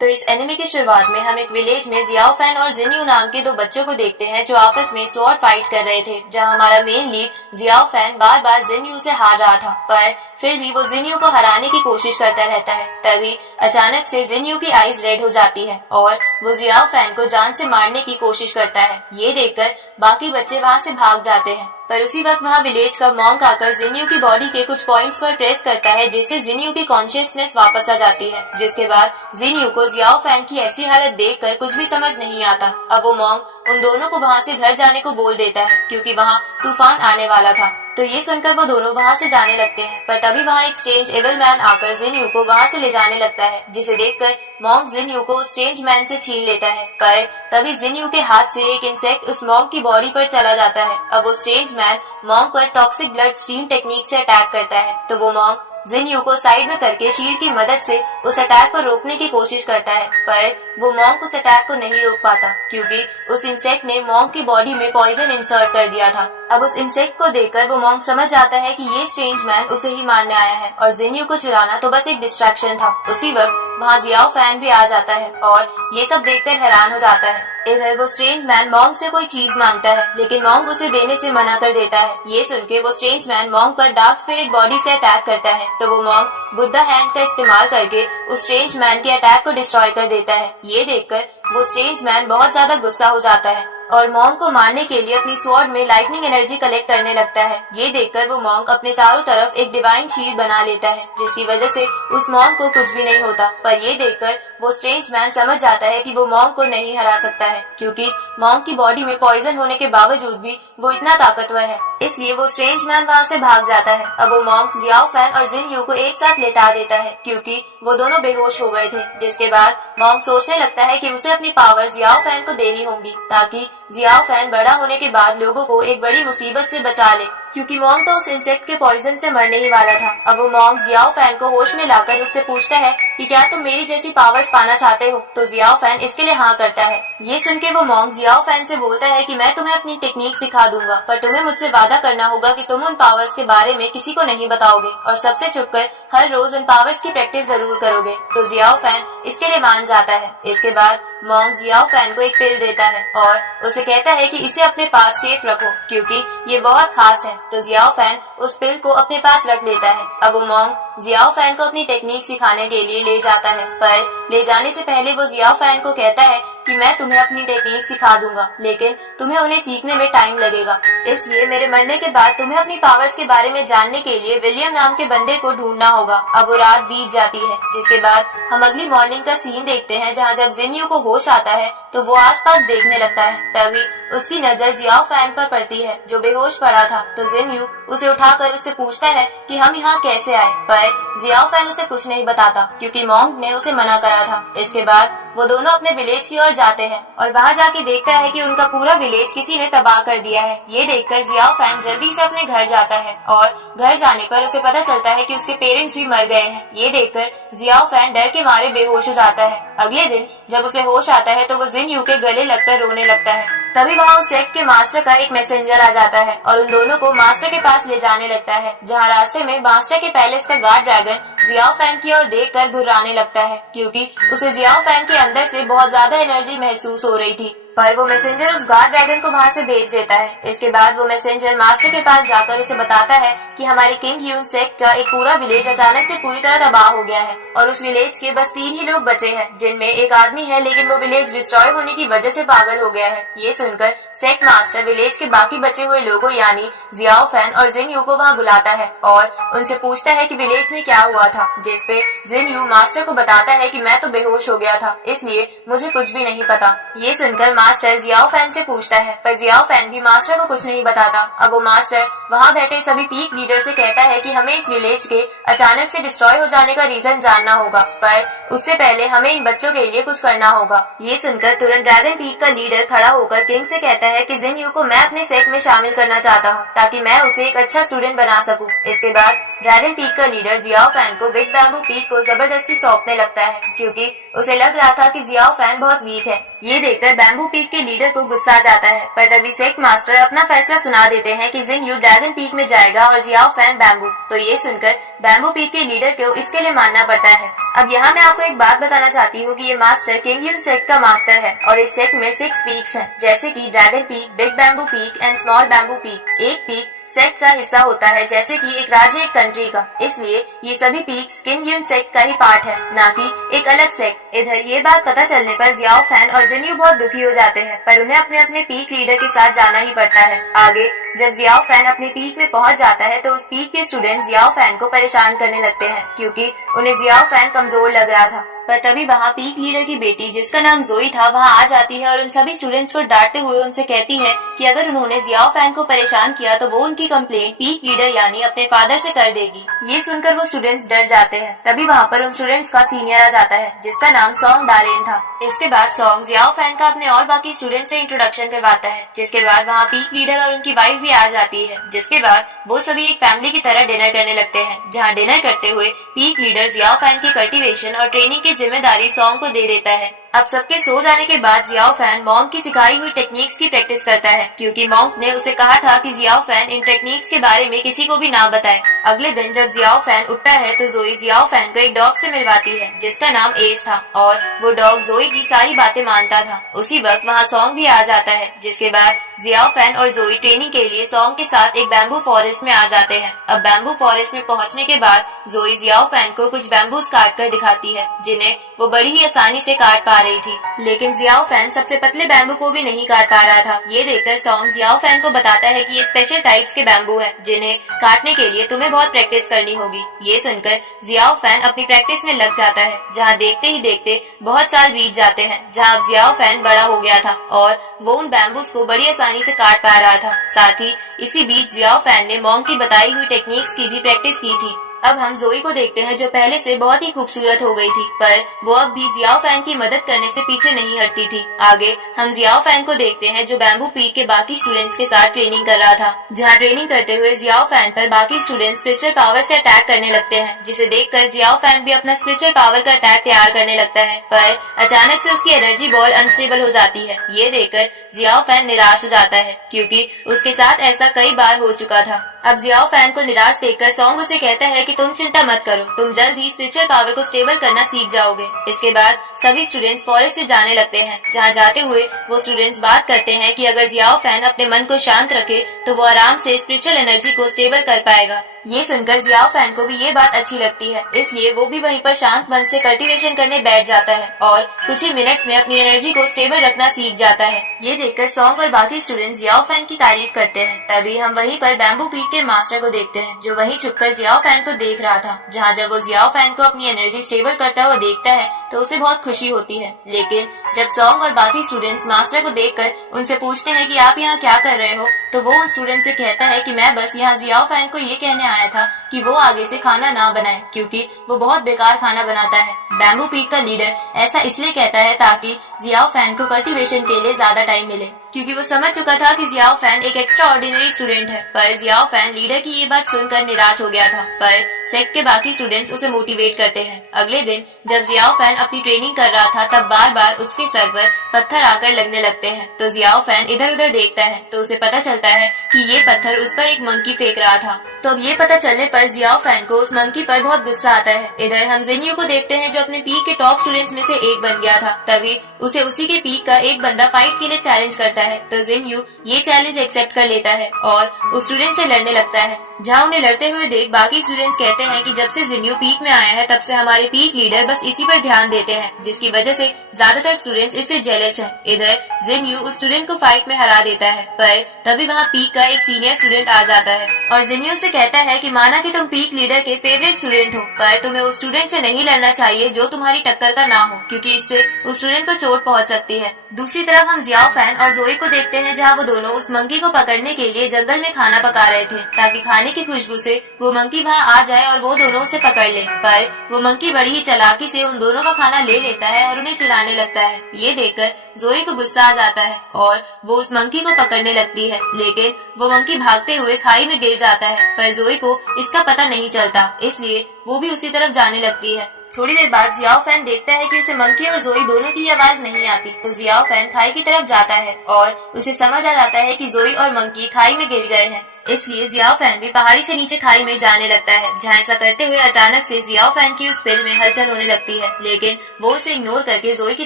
तो इस एनिमे की शुरुआत में हम एक विलेज में जियाओ फैन और जिन्यू नाम के दो बच्चों को देखते हैं जो आपस में स्वॉर्ड फाइट कर रहे थे, जहां हमारा मेन लीड जियाओ फैन बार बार जिन्यू से हार रहा था, पर फिर भी वो जिन्यू को हराने की कोशिश करता रहता है। तभी अचानक से जिन्यू की आईज रेड हो जाती है और वो जियाओ फैन को जान से मारने की कोशिश करता है। ये देखकर बाकी बच्चे वहाँ से भाग जाते हैं, पर उसी वक्त वहाँ विलेज का मॉन्क आकर जिन्यू की बॉडी के कुछ पॉइंट्स पर प्रेस करता है, जिससे जिन्यू की कॉन्शियसनेस वापस आ जाती है। जिसके बाद जिन्यू को जियाओ फैन की ऐसी हालत देखकर कुछ भी समझ नहीं आता। अब वो मॉन्क उन दोनों को वहाँ से घर जाने को बोल देता है, क्योंकि वहाँ तूफान आने वाला था। तो ये सुनकर वो दोनों वहाँ से जाने लगते हैं, पर तभी वहाँ एक स्ट्रेंज एविल मैन आकर जिन्यू को वहाँ से ले जाने लगता है, जिसे देखकर मॉन्क जिन्यू को स्ट्रेंज मैन से छीन लेता है। पर तभी जिन्यू के हाथ से एक इंसेक्ट उस मॉन्क की बॉडी पर चला जाता है। अब वो स्ट्रेंज मैन मॉन्क पर टॉक्सिक ब्लड स्ट्रीम टेक्निक से अटैक करता है, तो वो मॉन्क जिन्यू को साइड में करके शील्ड की मदद से उस अटैक को रोकने की कोशिश करता है, पर वो मॉन्क उस अटैक को नहीं रोक पाता, क्योंकि उस इंसेक्ट ने मॉन्क की बॉडी में पॉइजन इंसर्ट कर दिया था। अब उस इंसेक्ट को देखकर वो मॉन्क समझ जाता है कि ये स्ट्रेंज मैन उसे ही मारने आया है और जिन्यू को चुराना तो बस एक डिस्ट्रैक्शन था। उसी वक्त वहाँ जियाओ फैन भी आ जाता है और ये सब देखकर हैरान हो जाता है। इधर वो स्ट्रेंज मैन मॉन्क से कोई चीज मांगता है, लेकिन मॉन्क उसे देने से मना कर देता है। ये सुनके वो स्ट्रेंज मैन मॉन्क पर डार्क स्पिरिट बॉडी से अटैक करता है, तो वो मॉन्क बुद्धा हैंड का इस्तेमाल करके उस स्ट्रेंज मैन के अटैक को डिस्ट्रॉय कर देता है। ये देखकर वो स्ट्रेंज मैन बहुत ज्यादा गुस्सा हो जाता है और मॉन्क को मारने के लिए अपनी स्वॉर्ड में लाइटनिंग एनर्जी कलेक्ट करने लगता है। ये देखकर वो मॉन्क अपने चारों तरफ एक डिवाइन शील्ड बना लेता है, जिसकी वजह से उस मॉन्क को कुछ भी नहीं होता। पर ये देखकर वो स्ट्रेंज मैन समझ जाता है कि वो मॉन्क को नहीं हरा सकता है, क्योंकि मॉन्क की बॉडी में पॉइजन होने के बावजूद भी वो इतना ताकतवर है। इसलिए वो स्ट्रेंज मैन वहाँ से भाग जाता है। अब वो मॉन्क जियाओ फैन और जिन्यू को एक साथ लेटा देता है, क्योंकि वो दोनों बेहोश हो गए थे। जिसके बाद मॉन्क सोचने लगता है कि उसे अपनी पावर जियाओ फैन को देनी होंगी, ताकि जियाओ फैन बड़ा होने के बाद लोगों को एक बड़ी मुसीबत से बचा ले, क्योंकि मॉन्क तो उस इंसेक्ट के पॉइजन से मरने ही वाला था। अब वो मॉन्क जियाओ फैन को होश में लाकर उससे पूछता है कि क्या तुम मेरी जैसी पावर्स पाना चाहते हो, तो जियाओ फैन इसके लिए हाँ करता है। ये सुन के वो मॉन्क जियाओ फैन से बोलता है कि मैं तुम्हें अपनी टेक्निक सिखा दूंगा, पर तुम्हें मुझसे वादा करना होगा कि तुम उन पावर्स के बारे में किसी को नहीं बताओगे और सबसे छुपकर हर रोज उन पावर्स की प्रैक्टिस जरूर करोगे। तो जियाओ फैन इसके लिए मान जाता है। इसके बाद मॉन्क जियाओ फैन को एक पिल देता है और उसे कहता है कि इसे अपने पास सेफ रखो, क्योंकि ये बहुत खास है। तो जियाओ फैन उस पिल को अपने पास रख लेता है। अब वो मॉन्क जियाओ फैन को अपनी टेक्निक सिखाने के लिए ले जाता है, पर ले जाने से पहले वो जियाओ फैन को कहता है कि मैं तुम्हें अपनी टेक्निक सिखा दूंगा, लेकिन तुम्हें उन्हें सीखने में टाइम लगेगा, इसलिए मेरे मरने के बाद तुम्हें अपनी पावर्स के बारे में जानने के लिए विलियम नाम के बंदे को ढूंढना होगा। अब वो रात बीत जाती है, जिसके बाद हम अगली मॉर्निंग का सीन देखते हैं, जहाँ जब जिन्यू को होश आता है तो वो आसपास देखने लगता है। तभी उसकी नजर जियाओ फैन पर पड़ती है, जो बेहोश पड़ा था। तो जिन्यू उसे उठाकर उससे पूछता है कि हम यहाँ कैसे आए, पर जियाओ फैन उसे कुछ नहीं बताता, क्योंकि मॉन्क ने उसे मना करा था। इसके बाद वो दोनों अपने विलेज की ओर जाते हैं और वहाँ जाके देखता है कि उनका पूरा विलेज किसी ने तबाह कर दिया है। ये देखकर जियाओ फैन जल्दी से अपने घर जाता है और घर जाने पर उसे पता चलता है कि उसके पेरेंट्स भी मर गए हैं। ये देखकर जियाओ फैन डर के मारे बेहोश हो जाता है। अगले दिन जब उसे होश आता है तो वो जिन्यू के गले लगकर रोने लगता है। तभी वहाँ उस सेक्ट के मास्टर का एक मैसेंजर आ जाता है और उन दोनों को मास्टर के पास ले जाने लगता है, जहाँ रास्ते में मास्टर के पैलेस का गार्ड ड्रैगन जियाओ फैन की ओर देखकर घुर्राने लगता है, क्योंकि उसे जियाओ फैन के अंदर से बहुत ज्यादा एनर्जी महसूस हो रही थी। पर वो मैसेंजर उस गार्ड ड्रैगन को वहाँ से भेज देता है। इसके बाद वो मैसेंजर मास्टर के पास जाकर उसे बताता है कि हमारे किंग यून सेक्ट का एक पूरा विलेज अचानक से पूरी तरह तबाह हो गया है और उस विलेज के बस 3 ही लोग बचे हैं, जिनमें एक आदमी है, लेकिन वो विलेज डिस्ट्रॉय होने की वजह से पागल हो गया है। ये सुनकर सेक्ट मास्टर विलेज के बाकी बचे हुए लोगों यानी जियाओ फैन और जिन्यू को वहाँ बुलाता है और उनसे पूछता है कि विलेज में क्या हुआ था, जिसपे जिन्यू मास्टर को बताता है कि मैं तो बेहोश हो गया था, इसलिए मुझे कुछ भी नहीं पता। ये सुनकर मास्टर जियाओ फैन से पूछता है, पर जियाओ फैन भी मास्टर को कुछ नहीं बताता। अब वो मास्टर वहाँ बैठे सभी पीक लीडर से कहता है कि हमें इस विलेज के अचानक से डिस्ट्रॉय हो जाने का रीजन जानना होगा, पर उससे पहले हमें इन बच्चों के लिए कुछ करना होगा। ये सुनकर तुरंत ड्रैगन पीक का लीडर खड़ा होकर किंग से कहता है कि जिन्यू को मैं अपने सेक्ट में शामिल करना चाहता हूँ, ताकि मैं उसे एक अच्छा स्टूडेंट बना सकूँ। इसके बाद ड्रैगन पीक का लीडर जियाओ फैन को बिग बैम्बू पीक को जबरदस्ती सौंपने लगता है, क्योंकि उसे लग रहा था कि जियाओ फैन बहुत वीक है। ये देखकर बैम्बू पीक के लीडर को गुस्सा आ जाता है, पर तभी सेक्ट मास्टर अपना फैसला सुना देते हैं कि जिन्यू ड्रैगन पीक में जाएगा और जियाओ फैन बैम्बू। तो ये सुनकर बैम्बू पीक के लीडर को इसके लिए मानना पड़ता है। अब यहाँ मैं आपको एक बात बताना चाहती हूँ कि ये मास्टर किंग यून सेक्ट का मास्टर है और इस सेक्ट में 6 पीक्स हैं, जैसे कि dragon peak, big bamboo peak and small bamboo peak. एक पीक सेक्ट का हिस्सा होता है, जैसे कि एक राज्य एक कंट्री का, इसलिए ये सभी पीक्स किंग यून सेक्ट का ही पार्ट है, ना कि एक अलग सेक्ट। इधर ये बात पता चलने पर जियाओ फैन और जिन्यू बहुत दुखी हो जाते हैं, पर उन्हें अपने अपने पीक लीडर के साथ जाना ही पड़ता है। आगे जब जियाओ फैन अपने पीक में पहुंच जाता है तो उस पीक के स्टूडेंट जियाओ फैन को परेशान करने लगते हैं, क्योंकि उन्हें जियाओ फैन कमजोर लग रहा था। पर तभी वहाँ पीक लीडर की बेटी, जिसका नाम जोई था, वहाँ आ जाती है और उन सभी स्टूडेंट्स को डांटते हुए उनसे कहती है कि अगर उन्होंने जियाओ फैन को परेशान किया तो वो उनकी कंप्लेंट पीक लीडर यानी अपने फादर से कर देगी। ये सुनकर वो स्टूडेंट्स डर जाते हैं। तभी वहाँ पर उन स्टूडेंट्स का सीनियर आ जाता है, जिसका नाम सॉन्ग डारेन था। इसके बाद सॉन्ग जियाओ फैन का अपने और बाकी स्टूडेंट से इंट्रोडक्शन करवाता है, जिसके बाद वहाँ पीक लीडर और उनकी वाइफ भी आ जाती है। जिसके बाद वो सभी एक फैमिली की तरह डिनर करने लगते हैं, जहाँ डिनर करते हुए पीक लीडर जियाओ फैन की कल्टीवेशन और ट्रेनिंग की जिम्मेदारी सॉन्ग को दे देता है। अब सबके सो जाने के बाद जियाओ फैन मॉन्क की सिखाई हुई टेक्निक्स की प्रैक्टिस करता है, क्योंकि मॉन्क ने उसे कहा था कि जियाओ फैन इन टेक्निक्स के बारे में किसी को भी ना बताए। अगले दिन जब जियाओ फैन उठता है तो जोई जियाओ फैन को एक डॉग से मिलवाती है, जिसका नाम एस था, और वो डॉग जोई की सारी बातें मानता था। उसी वक्त वहाँ सॉन्ग भी आ जाता है, जिसके बाद जियाओ फैन और जोई ट्रेनिंग के लिए सॉन्ग के साथ एक बैम्बू फॉरेस्ट में आ जाते हैं। अब बैम्बू फॉरेस्ट में पहुँचने के बाद जोई जियाओ फैन को कुछ बैम्बूस काट कर दिखाती है, जिन्हें वो बड़ी ही आसानी से काट पा रही थी। लेकिन जियाओ फैन सबसे पतले बैम्बू को भी नहीं काट पा रहा था। ये देखकर सॉन्ग जियाओ फैन को बताता है कि ये स्पेशल टाइप्स के बैम्बू है, जिन्हें काटने के लिए तुम्हें बहुत प्रैक्टिस करनी होगी। ये सुनकर जियाओ फैन अपनी प्रैक्टिस में लग जाता है, जहाँ देखते ही देखते बहुत साल बीत जाते हैं, जहाँ अब जियाओ फैन बड़ा हो गया था और वो उन बैम्बूस को बड़ी आसानी से काट पा रहा था। साथ ही इसी बीच जियाओ फैन ने मॉन्क की बताई हुई टेक्निक्स की भी प्रैक्टिस की थी। अब हम जोई को देखते हैं, जो पहले से बहुत ही खूबसूरत हो गई थी, पर वो अब भी जियाओ फैन की मदद करने से पीछे नहीं हटती थी। आगे हम जियाओ फैन को देखते हैं, जो बैम्बू पीक के बाकी स्टूडेंट्स के साथ ट्रेनिंग कर रहा था, जहाँ ट्रेनिंग करते हुए जियाओ फैन पर बाकी स्टूडेंट्स स्पिरिचुअल पावर से अटैक करने लगते हैं, जिसे देखकर जियाओ फैन भी अपना स्पिरिचुअल पावर का अटैक तैयार करने लगता है, पर अचानक से उसकी एनर्जी बॉल अनस्टेबल हो जाती है। ये देखकर जियाओ फैन निराश हो जाता है, क्योंकि उसके साथ ऐसा कई बार हो चुका था। अब जियाओ फैन को निराश देखकर सॉन्ग उसे कहता है कि तुम चिंता मत करो, तुम जल्द ही स्पिरिचुअल पावर को स्टेबल करना सीख जाओगे। इसके बाद सभी स्टूडेंट्स फॉरेस्ट से जाने लगते हैं, जहाँ जाते हुए वो स्टूडेंट्स बात करते हैं कि अगर जियाओ फैन अपने मन को शांत रखे तो वो आराम से स्पिरिचुअल एनर्जी को स्टेबल कर पाएगा। ये सुनकर जियाओ फैन को भी ये बात अच्छी लगती है, इसलिए वो भी वहीं पर शांत मन से कल्टीवेशन करने बैठ जाता है और कुछ ही मिनट्स में अपनी एनर्जी को स्टेबल रखना सीख जाता है। ये देखकर सॉन्ग और बाकी स्टूडेंट्स जियाओ फैन की तारीफ करते हैं। तभी हम वहीं पर बैम्बू पीक के मास्टर को देखते हैं, जो वहीं छुपकर जियाओ फैन को देख रहा था। जहाँ जब वो जियाओ फैन को अपनी एनर्जी स्टेबल करता हुआ देखता है तो उसे बहुत खुशी होती है। लेकिन जब सॉन्ग और बाकी स्टूडेंट्स मास्टर को देखकर उनसे पूछते हैं कि आप यहाँ क्या कर रहे हो, तो वो उन स्टूडेंट से कहता है कि मैं बस यहाँ जियाओ फैन को ये कहने आया था कि वो आगे से खाना ना बनाए, क्योंकि वो बहुत बेकार खाना बनाता है। बैम्बू पीक का लीडर ऐसा इसलिए कहता है ताकि जियाओ फैन को कल्टीवेशन के लिए ज्यादा टाइम मिले, क्योंकि वो समझ चुका था कि जियाओ फैन एक एक्स्ट्रा ऑर्डिनरी स्टूडेंट है। पर जियाओ फैन लीडर की ये बात सुनकर निराश हो गया था, पर सेक्ट के बाकी स्टूडेंट्स उसे मोटिवेट करते हैं। अगले दिन जब जियाओ फैन अपनी ट्रेनिंग कर रहा था, तब बार बार उसके सर पर पत्थर आकर लगने लगते हैं। तो जियाओ फैन इधर उधर देखता है तो उसे पता चलता है कि ये पत्थर उस पर एक मंकी फेंक रहा था। तो अब ये पता चलने पर जियाओ फैन को उस मंकी पर बहुत गुस्सा आता है। इधर हम जिन्यू को देखते हैं, जो अपने पीक के टॉप स्टूडेंट्स में से एक बन गया था। तभी उसे उसी के पीक का एक बंदा फाइट के लिए चैलेंज करता है, तो जिन्यू ये चैलेंज एक्सेप्ट कर लेता है और उस स्टूडेंट से लड़ने लगता है। जहाँ उन्हें लड़ते हुए देख बाकी स्टूडेंट्स कहते हैं कि जब से जिन्यू पीक में आया है तब से हमारे पीक लीडर बस इसी पर ध्यान देते हैं, जिसकी वजह से ज्यादातर स्टूडेंट्स इससे जेलस हैं। इधर जिन्यू उस स्टूडेंट को फाइट में हरा देता है, पर तभी वहाँ पीक का एक सीनियर स्टूडेंट आ जाता है और जिन्यू से कहता है कि माना कि तुम पीक लीडर के फेवरेट स्टूडेंट हो, पर तुम्हें उस स्टूडेंट से नहीं लड़ना चाहिए जो तुम्हारी टक्कर का ना हो, क्योंकि इससे उस स्टूडेंट को चोट पहुंच सकती है। दूसरी तरफ हम जियाओ फैन और जोई को देखते हैं, जहाँ वो दोनों उस मंकी को पकड़ने के लिए जंगल में खाना पका रहे थे, ताकि खाने की खुशबू से वो मंकी वहाँ आ जाए और वो दोनों उसे पकड़ ले। पर वो मंकी बड़ी ही चालाकी से उन दोनों का खाना ले लेता है और उन्हें चिढ़ाने लगता है। ये देखकर जोई को गुस्सा आ जाता है और वो उस मंकी को पकड़ने लगती है, लेकिन वो मंकी भागते हुए खाई में गिर जाता है। पर जोई को इसका पता नहीं चलता, इसलिए वो भी उसी तरफ जाने लगती है। थोड़ी देर बाद जियाओ फैन देखता है कि उसे मंकी और जोई दोनों की आवाज नहीं आती, तो जियाओ फैन खाई की तरफ जाता है और उसे समझ आ जाता है कि जोई और मंकी खाई में गिर गए हैं। इसलिए जियाओ फैन भी पहाड़ी से नीचे खाई में जाने लगता है, जहाँ ऐसा करते हुए अचानक से जियाओ फैन की उस पिल में हलचल होने लगती है, लेकिन वो उसे इग्नोर करके जोई की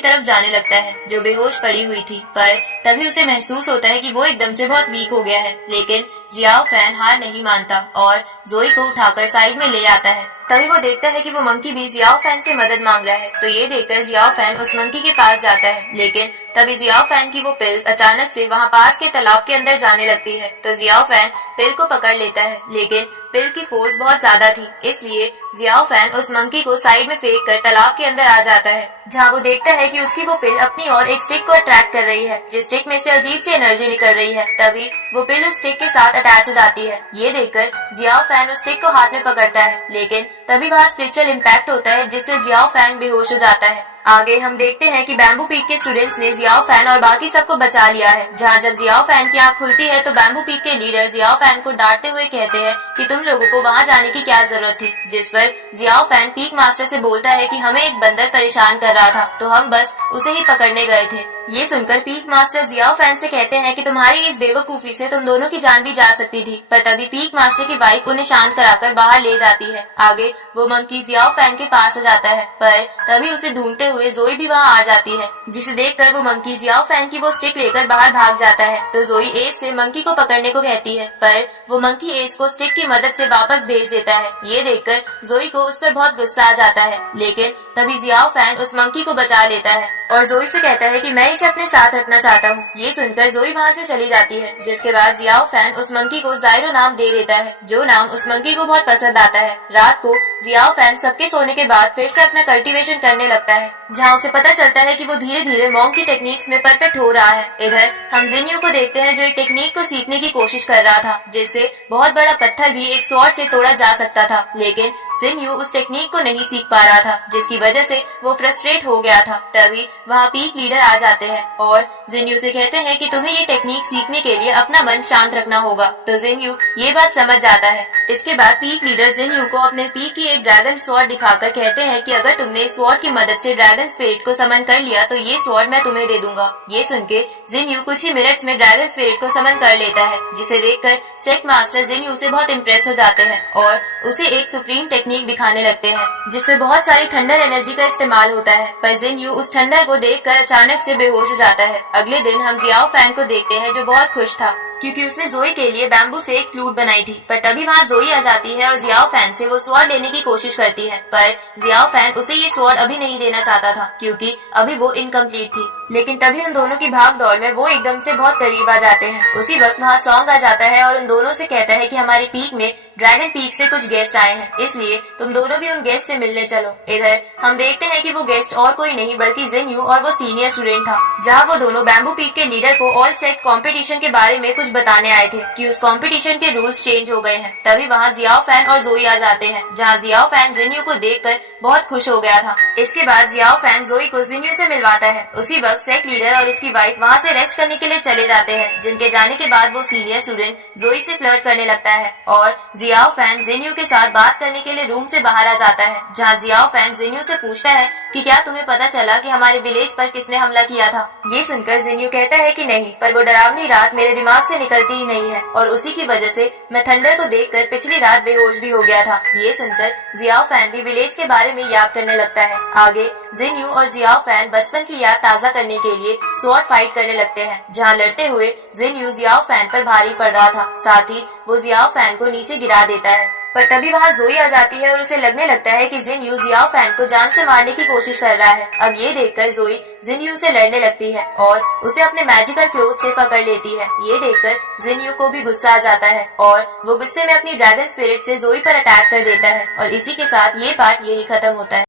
तरफ जाने लगता है जो बेहोश पड़ी हुई थी। पर तभी उसे महसूस होता है कि वो एकदम से बहुत वीक हो गया है, लेकिन जियाओ फैन हार नहीं मानता और जोई को उठाकर साइड में ले आता है। तभी वो देखता है कि वो मंकी भी जियाओ फैन से मदद मांग रहा है, तो ये देखकर जियाओ फैन उस मंकी के पास जाता है, लेकिन तभी जियाओ फैन की वो पिल अचानक से वहाँ पास के तालाब के अंदर जाने लगती है। तो जियाओ फैन पिल को पकड़ लेता है, लेकिन पिल की फोर्स बहुत ज्यादा थी, इसलिए जियाओ फैन उस मंकी को साइड में फेंक कर तालाब के अंदर आ जाता है, जहाँ वो देखता है कि उसकी वो पिल अपनी ओर एक स्टिक को अट्रैक्ट कर रही है, जिस स्टिक में से अजीब सी एनर्जी निकल रही है। तभी वो पिल उस स्टिक के साथ अटैच हो जाती है। ये देखकर जियाओ फैन उस स्टिक को हाथ में पकड़ता है, लेकिन तभी वहाँ स्पिरिचुअल इम्पैक्ट होता है, जिससे जियाओ फैन बेहोश हो जाता है। आगे हम देखते हैं कि बैम्बू पीक के स्टूडेंट्स ने जियाओ फैन और बाकी सबको बचा लिया है, जहाँ जब जियाओ फैन की आंख खुलती है तो बैम्बू पीक के लीडर जियाओ फैन को डांटते हुए कहते हैं कि तुम लोगों को वहाँ जाने की क्या जरूरत थी, जिस पर जियाओ फैन पीक मास्टर से बोलता है कि हमें एक बंदर परेशान कर रहा था, तो हम बस उसे ही पकड़ने गए थे। ये सुनकर पीक मास्टर जियाओ फैन से कहते हैं कि तुम्हारी इस बेवकूफी से तुम दोनों की जान भी जा सकती थी, पर तभी पीक मास्टर की वाइफ उन्हें शांत कराकर बाहर ले जाती है। आगे वो मंकी जियाओ फैन के पास आ जाता है, पर तभी उसे ढूंढते हुए जोई भी वहाँ आ जाती है, जिसे देखकर वो मंकी जियाओ फैन की वो स्टिक लेकर बाहर भाग जाता है। तो जोई एस से मंकी को पकड़ने को कहती है, पर वो मंकी एस को स्टिक की मदद से वापस भेज देता है। ये देखकर जोई को उस पर बहुत गुस्सा आ जाता है, लेकिन तभी जियाओ फैन उस मंकी को बचा लेता है और जोई से कहता है कि मैं इसे अपने साथ रखना चाहता हूँ। ये सुनकर जोई वहाँ से चली जाती है, जिसके बाद जियाओ फैन उस मंकी को जायरो नाम दे देता है, जो नाम उस मंकी को बहुत पसंद आता है। रात को जियाओ फैन सबके सोने के बाद फिर से अपना कल्टीवेशन करने लगता है, जहाँ उसे पता चलता है कि वो धीरे धीरे मॉन्क की टेक्निक्स में परफेक्ट हो रहा है। इधर हम जिन्यू को देखते हैं, जो एक टेक्निक को सीखने की कोशिश कर रहा था, जिससे बहुत बड़ा पत्थर भी एक स्वॉर्ड से तोड़ा जा सकता था, लेकिन जिन्यू उस टेक्निक को नहीं सीख पा रहा था, जिसकी वजह से वो फ्रस्ट्रेट हो गया था। तभी वहाँ पीक लीडर आ जाते हैं और जिन्यू से कहते हैं कि तुम्हें ये टेक्निक सीखने के लिए अपना मन शांत रखना होगा। तो जिन्यू ये बात समझ जाता है। इसके बाद पीक लीडर जिन्यू को अपने पीक की एक ड्रैगन स्वॉर्ड दिखाकर कहते हैं कि अगर तुमने इस स्वॉर्ड की मदद से ड्रैगन स्पिरिट को समन कर लिया तो ये स्वॉर्ड मैं तुम्हें दे दूंगा। ये सुन के जिन्यू कुछ ही मिनट्स में ड्रैगन स्पिरिट को समन कर लेता है, जिसे देखकर सेक मास्टर जिन्यू से बहुत इम्प्रेस हो जाते हैं और उसे एक सुप्रीम टेक्निक दिखाने लगते हैं, जिसमें बहुत सारी थंडर एनर्जी का इस्तेमाल होता है। पर जिन्यू उस थंडर को देखकर अचानक से बेहोश हो जाता है। अगले दिन हम जियाओ फैन को देखते हैं, जो बहुत खुश था क्योंकि उसने जोई के लिए बैम्बू से एक फ्लूट बनाई थी। पर तभी वहाँ जोई आ जाती है और जियाओ फैन से वो स्वॉर्ड लेने की कोशिश करती है, पर जियाओ फैन उसे ये स्वॉर्ड अभी नहीं देना चाहता था क्योंकि अभी वो इनकम्प्लीट थी। लेकिन तभी उन दोनों की भाग दौड़ में वो एकदम से बहुत करीब आ जाते हैं। उसी वक्त वहाँ सॉन्ग आ जाता है और उन दोनों से कहता है कि हमारे पीक में ड्रैगन पीक से कुछ गेस्ट आए हैं, इसलिए तुम दोनों भी उन गेस्ट से मिलने चलो। इधर हम देखते हैं कि वो गेस्ट और कोई नहीं बल्कि जिन्यू और वो सीनियर स्टूडेंट था, जहाँ वो दोनों बैम्बू पीक के लीडर को ऑल सेक कॉम्पिटिशन के बारे में कुछ बताने आए थे कि उस कॉम्पिटिशन के रूल्स चेंज हो गए हैं। तभी वहाँ जियाओ फैन और जोई आ जाते हैं, जहाँ जियाओ फैन जिन्यू को देखकर बहुत खुश हो गया था। इसके बाद जियाओ फैन जोई को जिन्यू से मिलवाता है। उसी वक्त सेक लीडर और उसकी वाइफ वहाँ से रेस्ट करने के लिए चले जाते हैं, जिनके जाने के बाद वो सीनियर स्टूडेंट जोई से फ्लर्ट करने लगता है और जियाओ फैन जिन्यू के साथ बात करने के लिए रूम से बाहर आ जाता है, जहाँ जियाओ फैन जिन्यू से पूछता है कि क्या तुम्हें पता चला कि हमारे विलेज पर किसने हमला किया था। ये सुनकर जिन्यू कहता है कि नहीं, पर वो डरावनी रात मेरे दिमाग से निकलती ही नहीं है और उसी की वजह से मैं थंडर को देखकर पिछली रात बेहोश भी हो गया था। ये सुनकर जियाओ फैन भी विलेज के बारे में याद करने लगता है। आगे जिन्यू और जियाओ फैन बचपन की याद ताज़ा करने के लिए स्वॉर्ड फाइट करने लगते हैं, जहाँ लड़ते हुए जिन्यू जियाओ फैन पर भारी पड़ रहा था, साथ ही वो जियाओ फैन को नीचे गिरा देता है। पर तभी वहाँ जोई आ जाती है और उसे लगने लगता है कि जिन्यू जियाओ फैन को जान से मारने की कोशिश कर रहा है। अब ये देखकर जोई जिन्यू से लड़ने लगती है और उसे अपने मैजिकल क्लोथ से पकड़ लेती है। ये देखकर जिन्यू को भी गुस्सा आ जाता है और वो गुस्से में अपनी ड्रैगन स्पिरिट से जोई पर अटैक कर देता है और इसी के साथ ये पार्ट यही खत्म होता है।